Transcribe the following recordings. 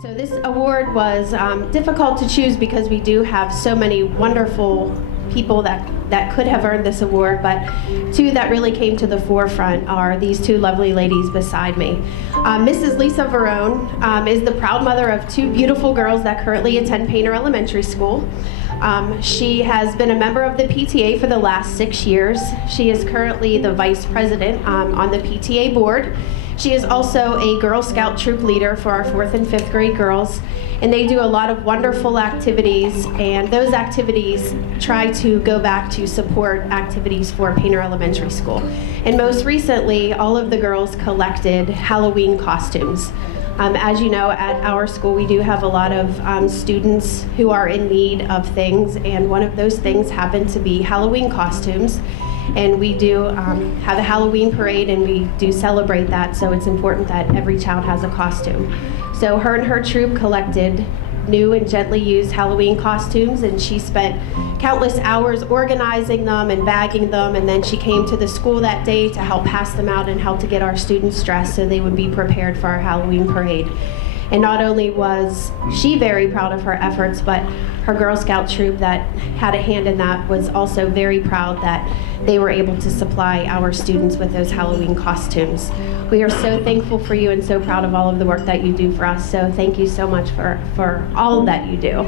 So this award was difficult to choose because we do have so many wonderful people that could have earned this award, but two that really came to the forefront are these two lovely ladies beside me. Mrs. Lisa Verone is the proud mother of two beautiful girls that currently attend Painter Elementary School. She has been a member of the PTA for the last 6 years. She is currently the vice president on the PTA board. She is also a Girl Scout troop leader for our 4th and 5th grade girls, and they do a lot of wonderful activities, and those activities try to go back to support activities for Painter Elementary School. And most recently, all of the girls collected Halloween costumes. As you know, at our school we do have a lot of students who are in need of things, and one of those things happened to be Halloween costumes. And we do have a Halloween parade, and we do celebrate that, so it's important that every child has a costume. So her and her troop collected new and gently used Halloween costumes, and she spent countless hours organizing them and bagging them, and then she came to the school that day to help pass them out and help to get our students dressed so they would be prepared for our Halloween parade. And not only was she very proud of her efforts, but her Girl Scout troop that had a hand in that was also very proud that they were able to supply our students with those Halloween costumes. We are so thankful for you and so proud of all of the work that you do for us, so thank you so much for all that you do.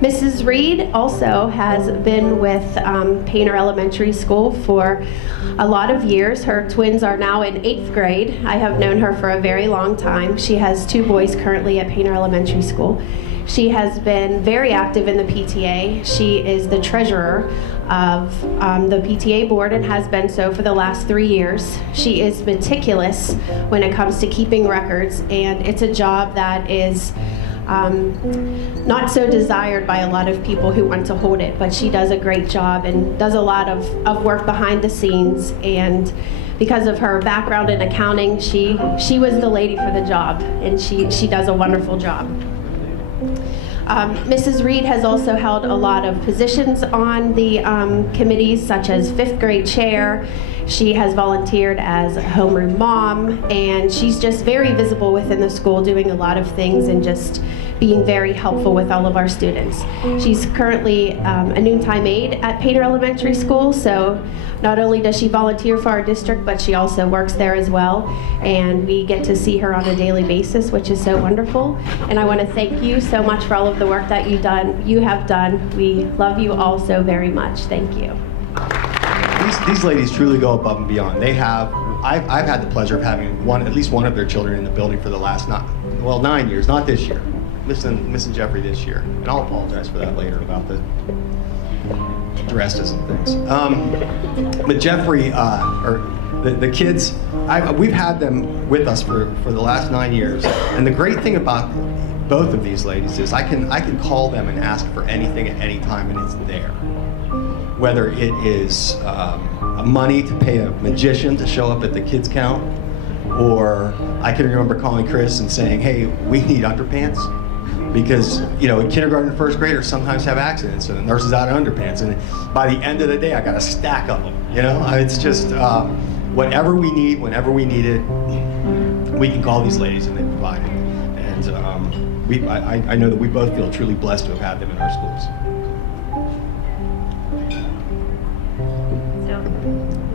Mrs. Reed also has been with Painter Elementary School for a lot of years. Her twins are now in 8th grade. I have known her for a very long time. She has 2 boys currently at Painter Elementary School. She has been very active in the PTA. She is the treasurer of the PTA board and has been so for the last 3 years. She is meticulous when it comes to keeping records, and it's a job that is not so desired by a lot of people who want to hold it, but she does a great job and does a lot of work behind the scenes. And because of her background in accounting, she was the lady for the job, and she does a wonderful job. Mrs. Reed has also held a lot of positions on the committees, such as 5th grade chair. She has volunteered as a homeroom mom, and she's just very visible within the school, doing a lot of things and just being very helpful with all of our students. She's currently a noontime aide at Painter Elementary School, so not only does she volunteer for our district, but she also works there as well, and we get to see her on a daily basis, which is so wonderful. And I want to thank you so much for all of the work that you have done. We love you all so very much. Thank you. These ladies truly go above and beyond. I've had the pleasure of having at least one of their children in the building for the last 9 years, not this year. Missing Jeffrey this year, and I'll apologize for that later about the dresses and things. But Jeffrey, or the kids, we've had them with us for the last 9 years, and the great thing about both of these ladies is I can call them and ask for anything at any time, and it's there. Whether it is money to pay a magician to show up at the kids count, or I can remember calling Chris and saying, hey, we need underpants. Because, you know, kindergarten and 1st graders sometimes have accidents, and the nurses out of underpants, and by the end of the day, I got a stack of them, you know? It's just, whatever we need, whenever we need it, we can call these ladies and they provide it. And I know that we both feel truly blessed to have had them in our schools.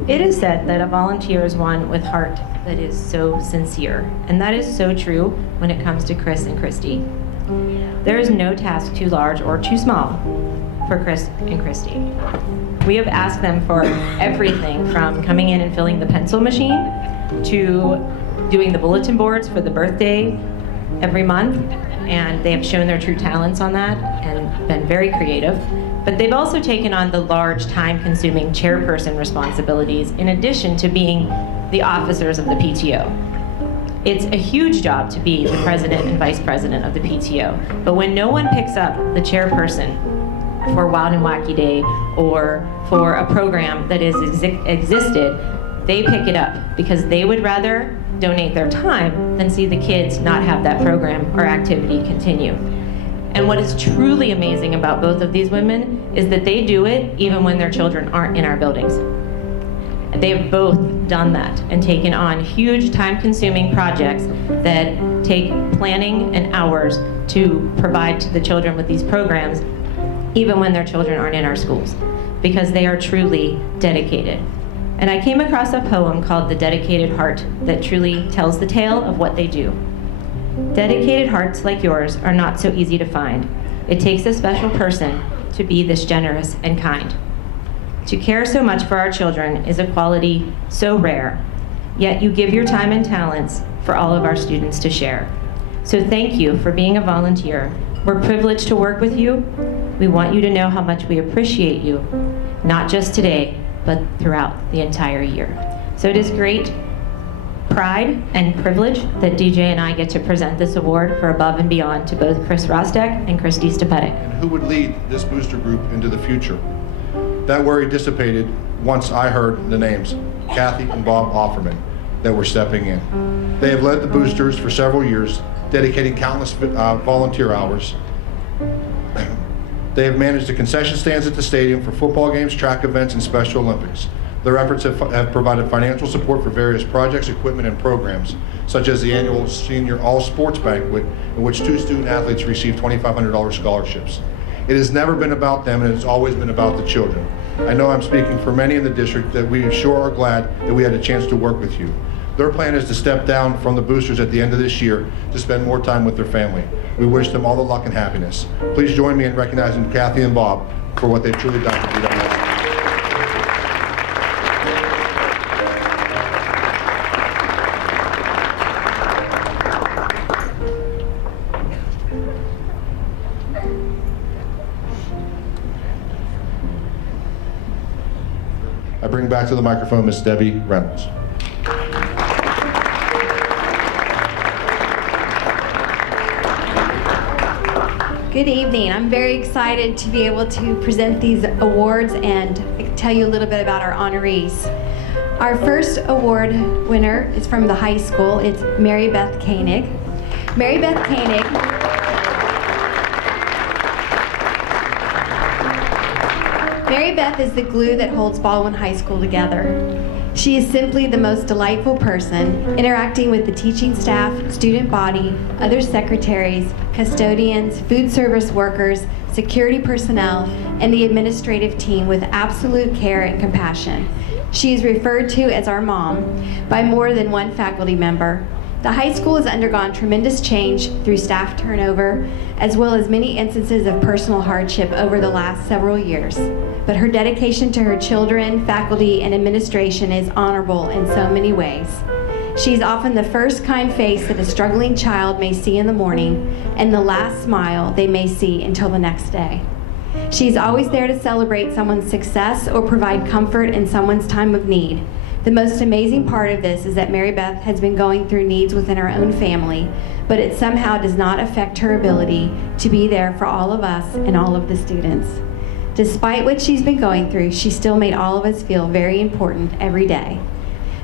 It is said that a volunteer is one with heart that is so sincere, and that is so true when it comes to Chris and Christy. There is no task too large or too small for Chris and Christy. We have asked them for everything from coming in and filling the pencil machine to doing the bulletin boards for the birthday every month, and they have shown their true talents on that and been very creative. But they've also taken on the large, time-consuming chairperson responsibilities in addition to being the officers of the PTO. It's a huge job to be the president and vice president of the PTO, but when no one picks up the chairperson for Wild and Wacky Day or for a program that has existed, they pick it up because they would rather donate their time than see the kids not have that program or activity continue. And what is truly amazing about both of these women is that they do it even when their children aren't in our buildings. They have both done that and taken on huge time-consuming projects that take planning and hours to provide to the children with these programs, even when their children aren't in our schools, because they are truly dedicated. And I came across a poem called The Dedicated Heart that truly tells the tale of what they do. Dedicated hearts like yours are not so easy to find. It takes a special person to be this generous and kind. To care so much for our children is a quality so rare, yet you give your time and talents for all of our students to share. So thank you for being a volunteer. We're privileged to work with you. We want you to know how much we appreciate you, not just today, but throughout the entire year. So it is great pride and privilege that DJ and I get to present this award for above and beyond to both Chris Rostek and Christy Stepetic. And who would lead this booster group into the future? That worry dissipated once I heard the names, Kathy and Bob Offerman, that were stepping in. They have led the boosters for several years, dedicating countless volunteer hours. They have managed the concession stands at the stadium for football games, track events, and Special Olympics. Their efforts have provided financial support for various projects, equipment, and programs, such as the annual Senior All-Sports Banquet, in which 2 student athletes received $2,500 scholarships. It has never been about them, and it's always been about the children. I know I'm speaking for many in the district that we sure are glad that we had a chance to work with you. Their plan is to step down from the boosters at the end of this year to spend more time with their family. We wish them all the luck and happiness. Please join me in recognizing Kathy and Bob for what they've truly done for BWS. I bring back to the microphone Miss Debbie Reynolds. Good evening. I'm very excited to be able to present these awards and tell you a little bit about our honorees. Our first award winner is from the high school. It's Mary Beth Koenig. Mary Beth Koenig Mary Beth is the glue that holds Baldwin High School together. She is simply the most delightful person, interacting with the teaching staff, student body, other secretaries, custodians, food service workers, security personnel, and the administrative team with absolute care and compassion. She is referred to as our mom by more than one faculty member. The high school has undergone tremendous change through staff turnover, as well as many instances of personal hardship over the last several years. But her dedication to her children, faculty, and administration is honorable in so many ways. She's often the first kind face that a struggling child may see in the morning, and the last smile they may see until the next day. She's always there to celebrate someone's success or provide comfort in someone's time of need. The most amazing part of this is that Mary Beth has been going through needs within her own family, but it somehow does not affect her ability to be there for all of us and all of the students. Despite what she's been going through, she still made all of us feel very important every day.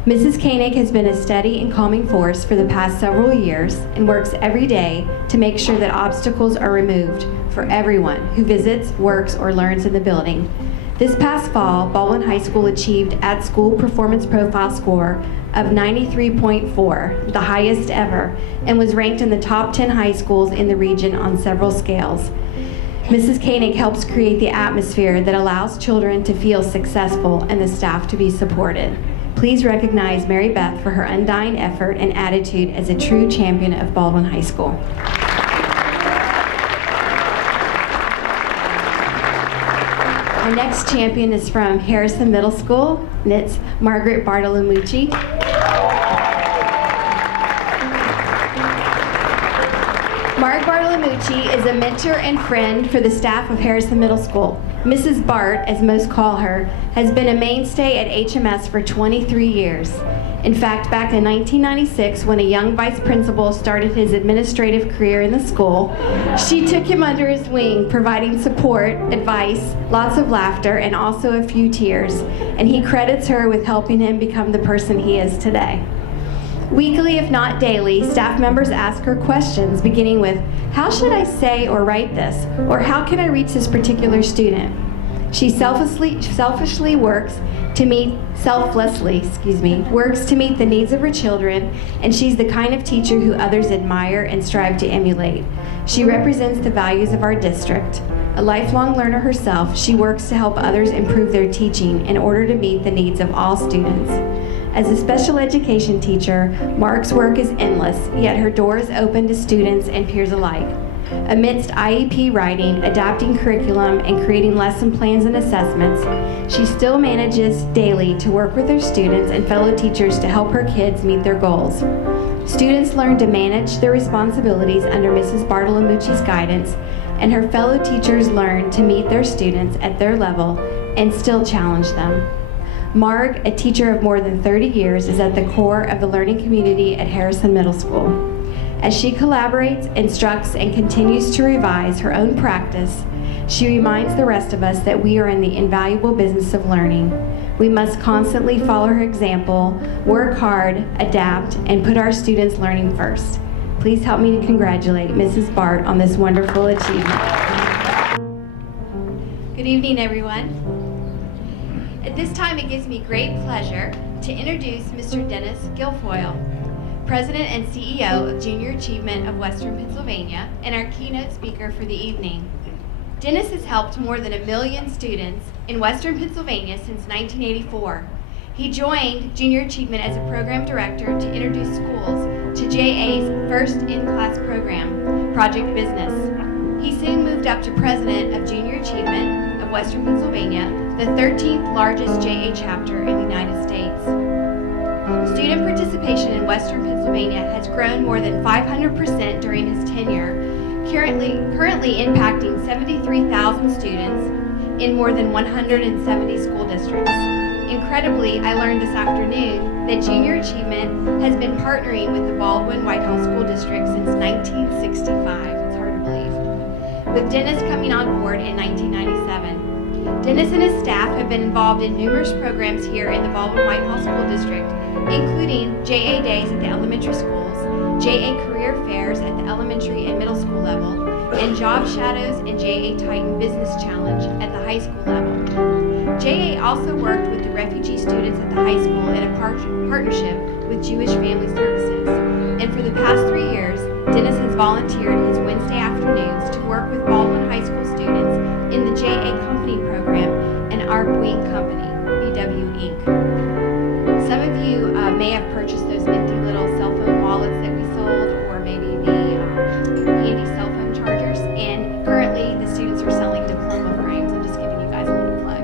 Mrs. Koenig has been a steady and calming force for the past several years and works every day to make sure that obstacles are removed for everyone who visits, works, or learns in the building. This past fall, Baldwin High School achieved at-school performance profile score of 93.4, the highest ever, and was ranked in the top 10 high schools in the region on several scales. Mrs. Koenig helps create the atmosphere that allows children to feel successful and the staff to be supported. Please recognize Mary Beth for her undying effort and attitude as a true champion of Baldwin High School. Our next champion is from Harrison Middle School, and it's Margaret Bartolomucci. Mark Bartolomucci is a mentor and friend for the staff of Harrison Middle School. Mrs. Bart, as most call her, has been a mainstay at HMS for 23 years. In fact, back in 1996, when a young vice principal started his administrative career in the school, she took him under his wing, providing support, advice, lots of laughter, and also a few tears, and he credits her with helping him become the person he is today. Weekly, if not daily, staff members ask her questions, beginning with, "How should I say or write this?" or "How can I reach this particular student?" She selfishly works works to meet the needs of her children, and she's the kind of teacher who others admire and strive to emulate. She represents the values of our district. A lifelong learner herself, she works to help others improve their teaching in order to meet the needs of all students. As a special education teacher, Mark's work is endless, yet her door is open to students and peers alike. Amidst IEP writing, adapting curriculum, and creating lesson plans and assessments, she still manages daily to work with her students and fellow teachers to help her kids meet their goals. Students learn to manage their responsibilities under Mrs. Bartolomucci's guidance, and her fellow teachers learn to meet their students at their level and still challenge them. Marg, a teacher of more than 30 years, is at the core of the learning community at Harrison Middle School. As she collaborates, instructs, and continues to revise her own practice, she reminds the rest of us that we are in the invaluable business of learning. We must constantly follow her example, work hard, adapt, and put our students' learning first. Please help me to congratulate Mrs. Bart on this wonderful achievement. Good evening, everyone. At this time, it gives me great pleasure to introduce Mr. Dennis Guilfoyle, President and CEO of Junior Achievement of Western Pennsylvania, and our keynote speaker for the evening. Dennis has helped more than 1 million students in Western Pennsylvania since 1984. He joined Junior Achievement as a program director to introduce schools to JA's first in-class program, Project Business. He soon moved up to president of Junior Achievement of Western Pennsylvania, the 13th largest JA chapter in the United States. Student participation in Western Pennsylvania has grown more than 500% during his tenure, currently impacting 73,000 students in more than 170 school districts. Incredibly, I learned this afternoon that Junior Achievement has been partnering with the Baldwin-Whitehall School District since 1965. It's hard to believe. With Dennis coming on board in 1997. Dennis and his staff have been involved in numerous programs here in the Baldwin-Whitehall School District, including JA Days at the elementary schools, JA Career Fairs at the elementary and middle school level, and Job Shadows and JA Titan Business Challenge at the high school level. JA also worked with the refugee students at the high school in a partnership with Jewish Family Services. And for the past 3 years, Dennis has volunteered his Wednesday afternoons to work with Baldwin High School students in the JA Company program and our Boeing Company, BW Inc. Some of you may have purchased those nifty little cell phone wallets that we sold, or maybe the handy cell phone chargers. And currently, the students are selling diploma frames. I'm just giving you guys a little plug.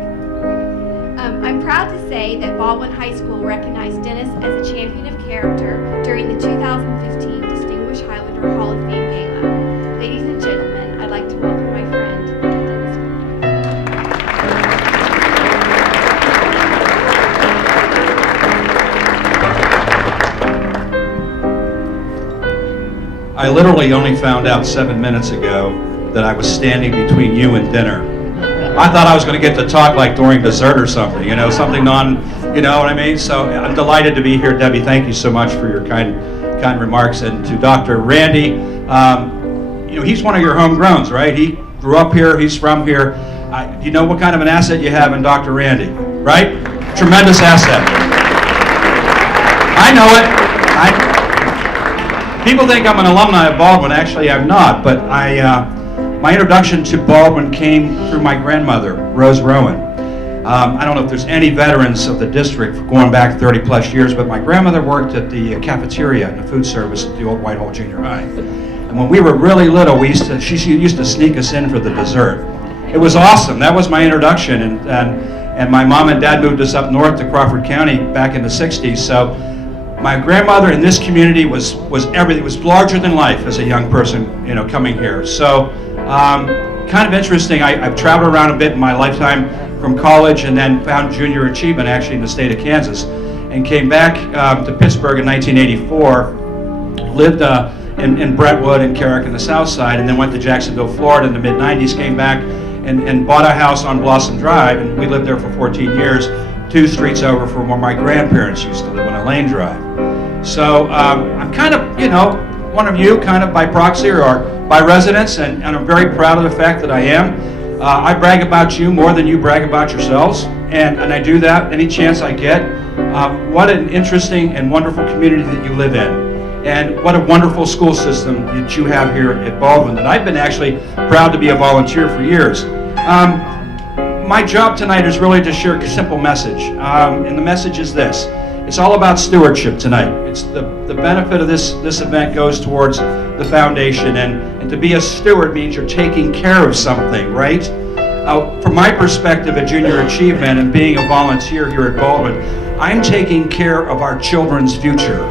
I'm proud to say that Baldwin High School recognized Dennis as a champion of character during the 2015 Distinguished Highlander Hall of Fame Gala. Ladies and gentlemen, I'd like to welcome my friend, Dennis. I literally only found out 7 minutes ago that I was standing between you and dinner. I thought I was going to get to talk like during dessert or something, something you know what I mean? So I'm delighted to be here, Debbie. Thank you so much for your kind remarks. And to Dr. Randy, he's one of your homegrowns, right? He grew up here, he's from here. You know what kind of an asset you have in Dr. Randy, right? Tremendous asset. I know it. People think I'm an alumni of Baldwin. Actually, I'm not, but my introduction to Baldwin came through my grandmother, Rose Rowan. I don't know if there's any veterans of the district going back 30 plus years, but my grandmother worked at the cafeteria in the food service at the old Whitehall Junior High. And when we were really little, she used to sneak us in for the dessert. It was awesome. That was my introduction. And my mom and dad moved us up north to Crawford County back in the 60s. So my grandmother in this community was everything. It was larger than life as a young person, coming here. So kind of interesting. I've traveled around a bit in my lifetime from college, and then found Junior Achievement actually in the state of Kansas, and came back to Pittsburgh in 1984, lived in Brentwood and Carrick in the south side, and then went to Jacksonville, Florida in the mid-90s, came back and bought a house on Blossom Drive, and we lived there for 14 years, 2 streets over from where my grandparents used to live on Lane Drive. So I'm kind of, one of you, kind of by proxy or by residence, and I'm very proud of the fact that I am. I brag about you more than you brag about yourselves, and I do that any chance I get. What an interesting and wonderful community that you live in. And what a wonderful school system that you have here at Baldwin. And I've been actually proud to be a volunteer for years. My job tonight is really to share a simple message. And the message is this. It's all about stewardship tonight. It's the benefit of this event goes towards the foundation. And to be a steward means you're taking care of something, right? From my perspective at Junior Achievement and being a volunteer here at Baldwin, I'm taking care of our children's future.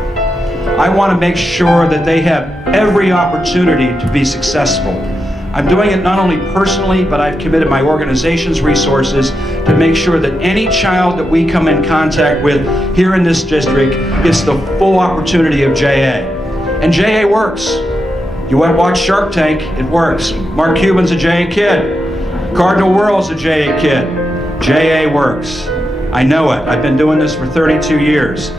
I want to make sure that they have every opportunity to be successful. I'm doing it not only personally, but I've committed my organization's resources to make sure that any child that we come in contact with here in this district gets the full opportunity of JA. And JA works. You watch Shark Tank, it works. Mark Cuban's a JA kid. Cardinal World's a JA kid. JA works. I know it. I've been doing this for 32 years.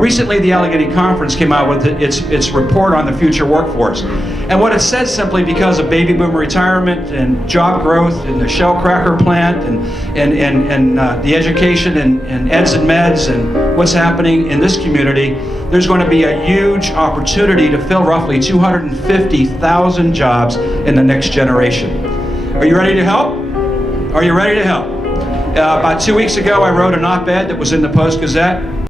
Recently, the Allegheny Conference came out with its report on the future workforce. And what it says simply because of baby boomer retirement and job growth and the shell cracker plant and the education and eds and meds and what's happening in this community, there's going to be a huge opportunity to fill roughly 250,000 jobs in the next generation. Are you ready to help? Are you ready to help? About 2 weeks ago, I wrote an op-ed that was in the Post-Gazette.